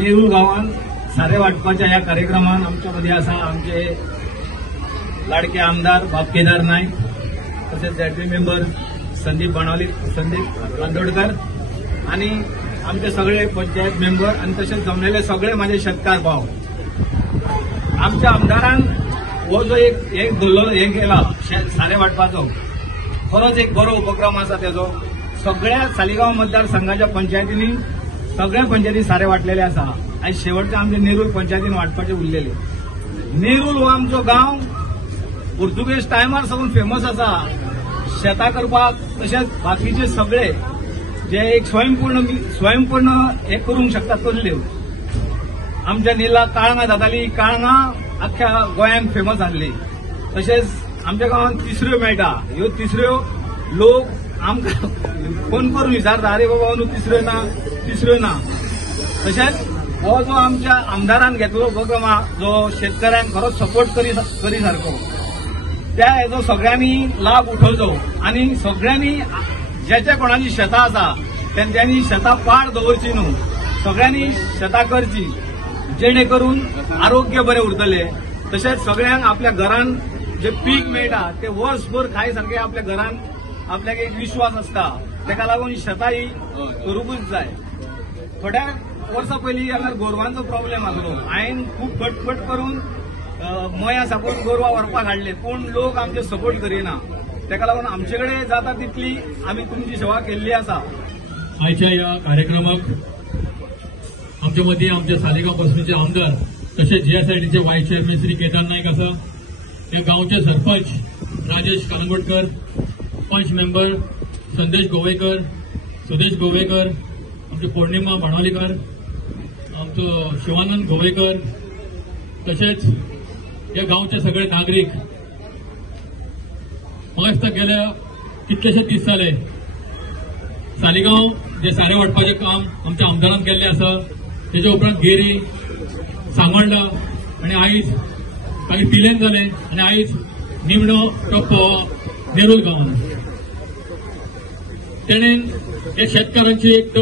नेरूळ गावात सारे वाटपाच्या या कार्यक्रमान आमच्या मध्ये असा आमचे लाडके आमदार बाप केदार नाईक तसेच झॅडपी मेंबर संदीप बांदोडकर आणि आमचे सगळे पंचायत मेंबर आणि तसेच जमलेले सगळे माझे शेतकार भाव. आमच्या आमदारान हो जो एक धुल्लो हे केला सारे वाटपाचो खरोच एक बरो उपक्रम असा त्याचो. सगळ्या सालिगांव मतदारसंघाच्या पंचायतींनी सगळ्या पंचायती सारे वाटलेले असा आणि शेवटचे आमचे नेरूळ पंचायतीन वाटपाचे उरलेले. नेरूळ हो आमचो गांव पोर्तुगेज टायमार सावन फेमस असा शेतां करपाक तशेंच बाकीचे सगळे जे एक स्वयंपूर्ण हे करूंक शकतात तसल्यो. आमच्या नेला काळंगा जाताली, काळंगा अख्ख्या गोंयांत फेमस आसली. तशेंच आमच्या गांवांत तिसऱ्यो मेळटा. ह्यो तिसऱ्यो लोक आमकां फोन करून विचारता अरे बाबा न्हू तिसऱ्यो ना. तशेंच हो जो आमच्या आमदारान घेतलो उपक्रम जो शेतकऱ्यांक खरोच सपोर्ट करी सारको त्या हेजो सगळ्यांनी लाभ उठोवचो आणि सगळ्यांनी ज्याच्या कोणाची शेतां आसा त्यांनी शेतां पाड दवरची न्हू, सगळ्यांनी शेतां करची जेणे करून आरोग्य बरें उरतले. तशेंच सगळ्यांक आपल्या घरान जे पीक मेळटा ते वर्सभर खाय सारखे आपल्या घरान आपल्याक एक विश्वास आसता. तेका लागून शेतां ही करूंकूच जाय. थोड्या वर्सां पयलीं हांगा गोरवांचो प्रॉब्लेम आसलो. हांवें खूब फटफट करून मया साकून गोरवां व्हरपाक हाडले पूण लोक आमचे सपोर्ट करिना. तेका लागून आमचे कडेन जाता तितली आमी तुमची सेवा केल्ली आसा. आयच्या या कार्यक्रमाक आमच्या मदीं आमचे सालिगांव पासूनचे आमदार तशेंच जीएसआयडीचे व्हायस चेअरमॅन श्री केदार नाईक आसा. हे गांवचे सरपंच राजेश कालंगोटकर, पंच मेंबर संदेश गोवेकर, सुदेश गोवेकर, आमचे पौर्णिमा बाणवलीकर, आमचो शिवानंद गोवेकर, तशेंच या गांवचे सगळे नागरिक. म्हाका दिसता गेल्या कितलेशे दीस जाले सालिगांव जे सारे वाटपाचें काम आमच्या आमदारान केल्लें आसा. तेच्या उपरांत गेरी, सांगोंडा आनी आयज काही पिलेन जाले आनी आयज निमणो टप्पो नेरूळ गांवांत. तेणेन हे शेतकारांची एक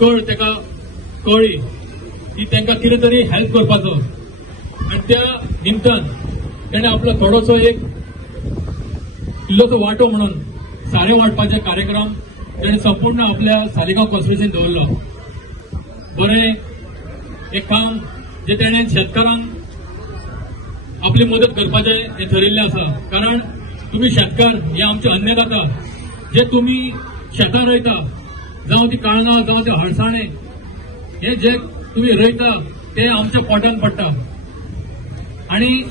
कळ तेका कळ्ळी की तांकां कितें तरी हेल्प करपाचो आनी त्या निमतान तेणें आपलो थोडोसो एक इल्लोसो वांटो म्हणून सारे वाटपाचे कार्यक्रम तेणें संपूर्ण आपल्या सालिगांव कॉन्स्टिट्युएन्सीन दवरलो. बरें एक काम जे तेणें शेतकारांक आपली मदत करपाचें हें ठरिल्लें आसा. कारण तुमी शेतकार हे आमचे अन्नदाता. जे तुमी शेतां रोयता जावं ती काळंगां जावं ते हळसाणे हे जे तुमी रोयता ते आमच्या पोटान पडटा आनी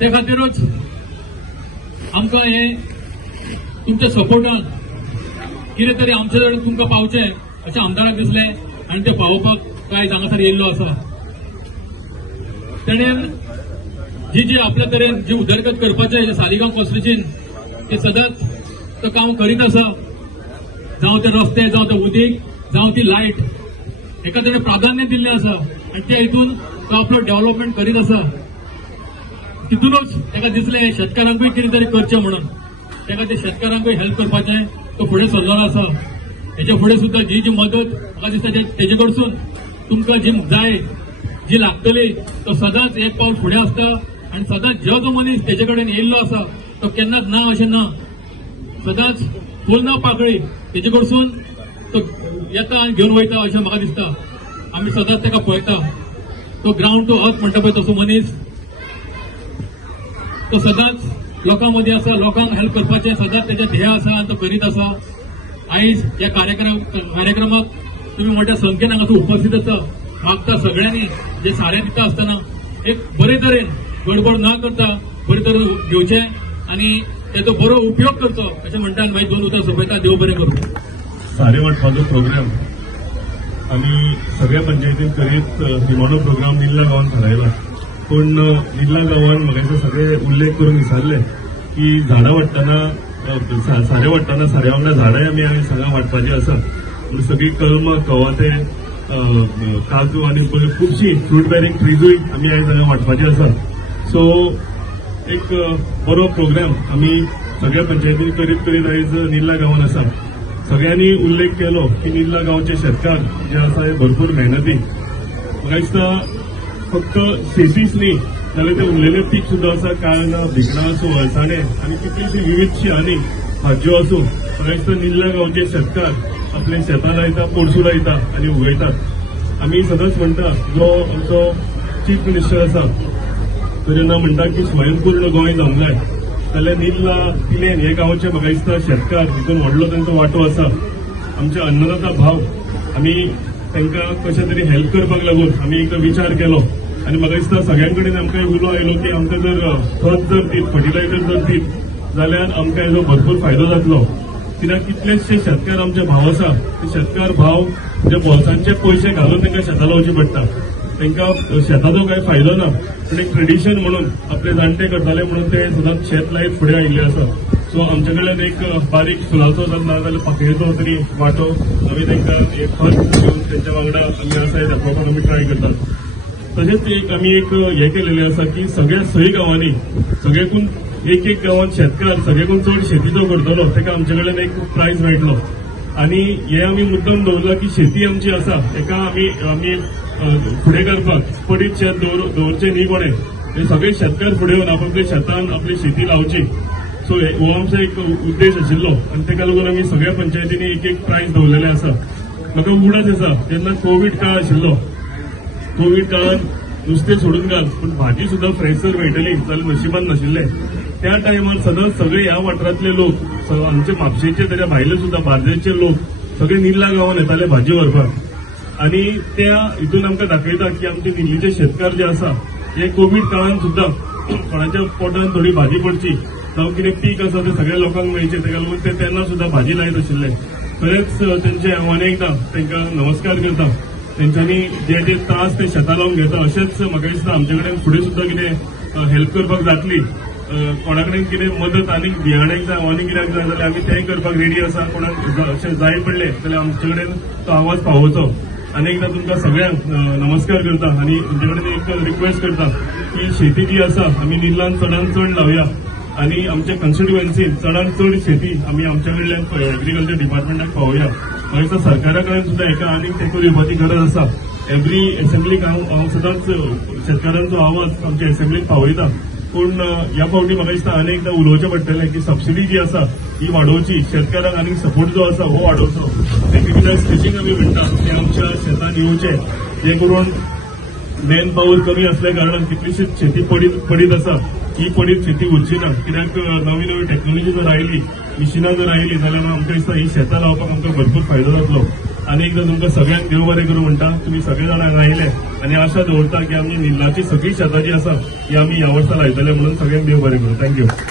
ते खातीरूच आमकां हे तुमच्या सपोर्टान कितें तरी आमचे कडेन तुमकां पावचें अशें आमदाराक दिसलें आनी ते पावोवपाक कांय हांगासर येयल्लो आसा. तेणेन जी आपल्या तरेन जी उदरगत करपाचें सालिगांव कॉन्स्टिट्युएन्सीन ते सदांच तो काम करीत आसा. जावं ते रस्ते, जावं ते उदीक, जावं ती लायट हेका तेणें प्राधान्य दिल्लें आसा आनी त्या हितून तो आपलो डेव्हलपमेंट करीत आसा. तितूनच ताका दिसलें शेतकारांकूय कितें तरी करचें म्हणून ताका ते शेतकारांकूय हेल्प करपाचें तो फुडें सरलेलो आसा. हेच्या फुडें सुद्दां जी मदत म्हाका दिसता तेजे कडसून तुमकां जी जाय जी लागतली तो सदांच एक पावल फुडें आसता आनी सदांच जो मनीस तेजे कडेन येयल्लो आसा तो केन्नाच ना अशें ना. सदांच फूल ना पाकळी तेजे कडसून तो येता आनी घेवन वयता अशें म्हाका दिसता. आमी सदांच ताका पळयता. तो ग्राउंड टू अर्थ म्हणटा पळय तसो मनीस तो सदांच लोकां मदीं आसा. लोकांक हेल्प करपाचें सदांच तेजें ध्येय आसा आनी तो करीत आसा. आयज ह्या कार्यक्रमाक तुमी मोठ्या संख्येन हांगासर उपस्थित आसा. मागता सगळ्यांनी जे सारे दिता आसतना एक बरे तरेन गडबड न करता बरे तरेन घेवचें आनी तेचो बरो उपयोग करचो अशें म्हणटा आनी मागीर 2 उतर सोंपयता. देव बरें करूं. सारे वाटपाचो प्रोग्राम आमी सगळ्या पंचायतीन करीत निमाणो प्रोग्राम निल्ला गांवांत थारायला. पूण निल्ला गांवांत म्हाका सगळे उल्लेख करून विचारले की झाडां वाडटाना सारे वाडटाना सारे वांगडा झाडांय आमी सगळ्यांक वाटपाचें आसा. सगळी कलमां, कवाथे, काजू आनी खुबशीं फ्रूट बेरिंग ट्रीजूय आमी आयज हांगा वाटपाचें आसा. सो एक बरो प्रोग्राम आमी सगळ्या पंचायतीन करीत आयज निल्ला गांवांत आसा. सगळ्यांनी उल्लेख केलो की निल्ला गांवचे शेतकार जे आसा हे भरपूर मेहनती म्हाका दिसता फक्त शेतीच न्ही जाल्यार ते उरलेले पीक सुद्धा आसा काळंगा भिकणां आसूं अळसाणे आनी कितलीशी विविधशी आनी भाज्यो आसूं म्हाका दिसता निल्ल्या गांवचे शेतकार आपले शेतां लायता पोरसूं लायता आनी उगयतात. आमी सदांच म्हणटा जो आमचो चीफ मिनिस्टर आसा तो जेन्ना म्हणटा की स्वयंपूर्ण गोंय जावंक जाय जाल्यार निल्ला तिलेन हे गांवचे म्हाका दिसता शेतकार हितून व्हडलो तांचो वांटो आसा. आमचे अन्नदाता भाव आमी तांकां कशे तरी हेल्प करपाक लागून आमी एक विचार केलो आनी म्हाका दिसता सगळ्यां कडेन आमकां उलो आयलो की आमकां जर खत जर दीत फर्टिलायझर जर दीत जाल्यार आमकां हेजो भरपूर फायदो जातलो. कित्याक कितलेशे शेतकार आमचे भाव आसा ते शेतकार भाव जे बोल्सांचे पयशे घालून तांकां शेतां लावची पडटा. तांकां शेताचो कांय फायदो ना पूण एक ट्रेडिशन म्हणून आपले जाणटे करताले म्हणून ते सदांच शेत लायत फुडें आयिल्ले आसा. सो आमचे कडल्यान एक बारीक फुलाचो ना जाल्यार पाकळेचो तरी वांटो आमी तांकां एक खत घेवन तांच्या वांगडा आमी आसा हे दाखोवपाक आमी ट्राय करतात. तशेंच एक आमी एक हे केलेलें आसा की सगळ्या 6 गांवांनी सगळेकून एक गांवांत शेतकार सगळेकून चड शेतीचो करतलो ताका आमचे कडल्यान एक प्रायज मेळटलो. आनी हे आमी मुद्दम दवरला की शेती आमची आसा ताका आमी फुडें करपाक पडीत शेत दवरचें न्ही कोणें. हे सगळे शेतकार फुडें येवन आपल्या शेतान आपली शेती लावची. सो हो आमचो एक उद्देश आशिल्लो आनी ताका लागून आमी सगळ्या पंचायतींनी एक प्रायज दवरलेलें आसा. म्हाका उगडास आसा जेन्ना कोवीड काळ आशिल्लो कोवीड काळात नुस्तें सोडून घाल पूण भाजी सुद्धा फ्रेशर मेळटली जाल्यार नशिबान नाशिल्लें. त्या टायमार सदांच सगळे ह्या वाठारांतले लोक आमचे म्हापशेचे ताच्या भायले सुद्धा बार्देसचे लोक सगळे निल्ला गांवांत येताले भाजी व्हरपाक आनी त्या हितून आमकां दाखयता की आमचे निल्लीचे शेतकार जे आसा हे कोवीड काळांत सुद्धा कोणाच्या पोटान थोडी भाजी पडची जावं कितें पीक आसा ते सगळ्या लोकांक मेळचें ताका लागून ते तेन्ना सुद्धा भाजी लायत आशिल्ले. खरेंच तेंचे हांव एकदां तांकां नमस्कार करता. तेंच्यांनी जे त्रास ते शेतां लावून घेता अशेंच म्हाका दिसता आमचे कडेन फुडें सुद्धा कितें हेल्प करपाक जातली. कोणा कडेन कितें मदत आनी बियाण्याक जाय आनी कित्याक जाय जाल्यार आमी तेंय करपाक रेडी आसा. कोणाक अशें जाय पडलें जाल्यार आमचे कडेन तो आवाज पावोवचो. आनी एकदां तुमकां सगळ्यांक नमस्कार करता आनी तुमचे कडेन एक रिक्वेस्ट करता की शेती जी आसा आमी निल्लान चडांत चड लावया आनी आमच्या कॉन्स्टिट्युएन्सीन चडांत चड शेती आमी आमच्या कडल्यान एग्रीकल्चर डिपार्टमेंटाक पावोवया. म्हाका दिसता सरकारा कडेन सुद्धा हेका आनीक तेंको दिवपाची गरज आसा. एव्हरी एसेंब्लीक हांव सदांच शेतकारांचो आवाज आमच्या एसेंब्लीक पावयता. पूण ह्या फावटी म्हाका दिसता आनी एकदां उलोवचें पडटलें की सबसिडी जी आसा ही वाडोवची शेतकारांक आनीक सपोर्ट जो आसा हो वाडोवचो. टेक्निकल स्टिचिंग आमी म्हणटा ते आमच्या शेतान येवचें जे करून मेन पावर कमी असल्या कारणान कितलीशीच शेती पडीत आसा ही पडीत शेती उरची ना. कित्याक नवी नवी टेक्नॉलॉजी जर आयली मिशिनां जर आयली जाल्यार आमकां दिसता ही शेतां लावपाक आमकां भरपूर फायदो जातलो. आनी एकदां तुमकां सगळ्यांक देव बरें करूं म्हणटा. तुमी सगळे जाणां आयले आनी आशा दवरता की आमी निल्लाची सगळी शेतां जी आसा ही आमी ह्या वर्सा लायतले म्हणून सगळ्यांक देव बरें करूं. थँक्यू.